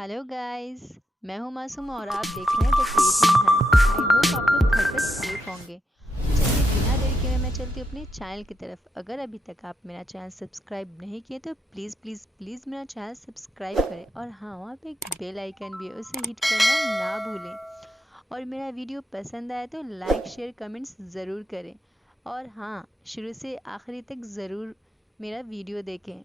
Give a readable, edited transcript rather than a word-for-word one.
Hello guys, मैं हूं मासूम और आप देख रहे हैं the creative hand. I hope आप लोग घर पर सेफ होंगे। तो चलिए बिना देरी के मैं चलती हूँ अपने चैनल की तरफ। अगर अभी तक आप मेरा चैनल सब्सक्राइब नहीं किए तो प्लीज़ प्लीज़ प्लीज़ मेरा चैनल सब्सक्राइब करें और हाँ, वहाँ पे एक बेल आइकन भी है, उसे हिट करना ना भूलें। और मेरा वीडियो पसंद आए तो लाइक शेयर कमेंट्स ज़रूर करें और हाँ, शुरू से आखिरी तक ज़रूर मेरा वीडियो देखें।